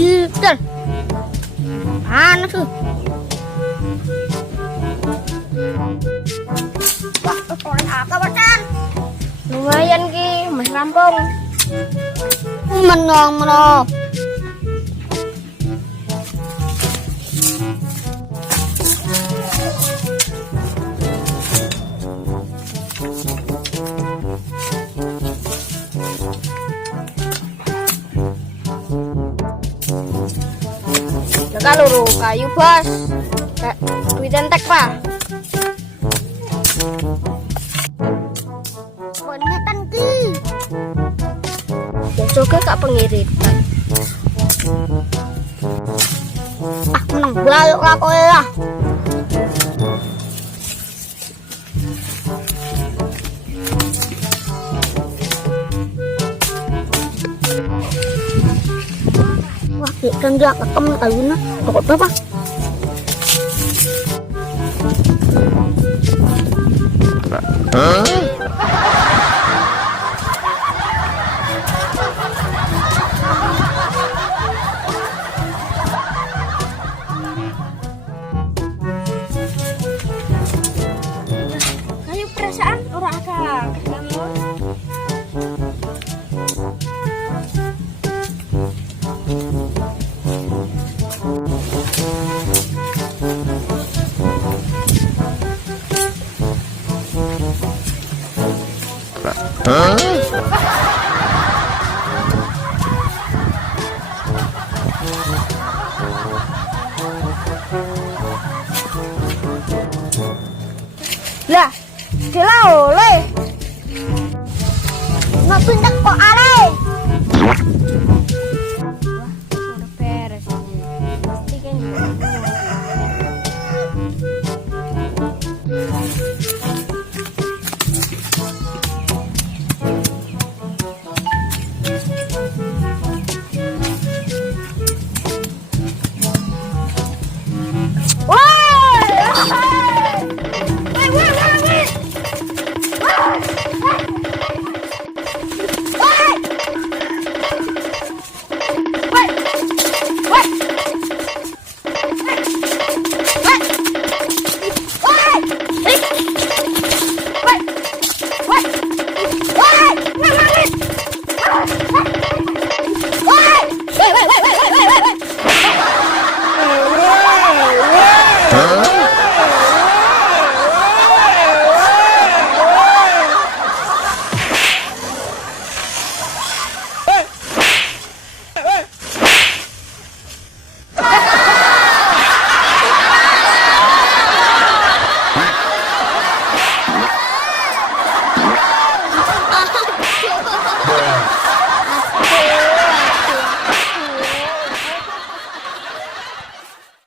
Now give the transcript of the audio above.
Gitu. Panas tuh. Wah, korek apa bacan? Lumayan ki, mas rampung. Menong. Luru kayu bos, kayak duit entek pak. Penyetan ki. Juga kak pengiritan. Menang balok lah kowe lah. Wah, kan dia ketem kayunya. Kok apa? Kayu perasaan orang akal. Lah, gila oleh. Nggak pindah kok ale. Wah, udah beres. Pasti kan Huh?